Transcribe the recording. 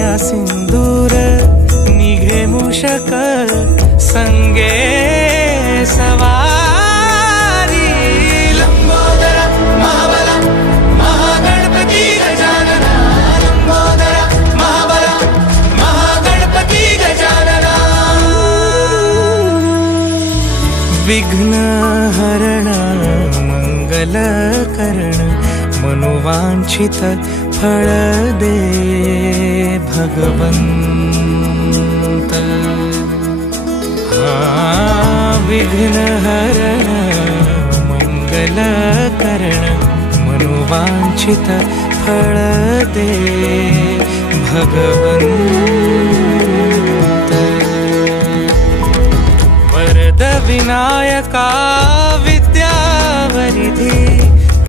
निया सिंदूर निघे मूषक संगे सवारी लंबोदरा महाबला महागणपती गजानना लंबोदरा महाबला महागणपती गजानना विघ्न हरण मंगल करण मनोवांछित फल दे भगवंत विघ्न हरण मंगल करण मनोवांछित फल दे भगवंत वरद विनायका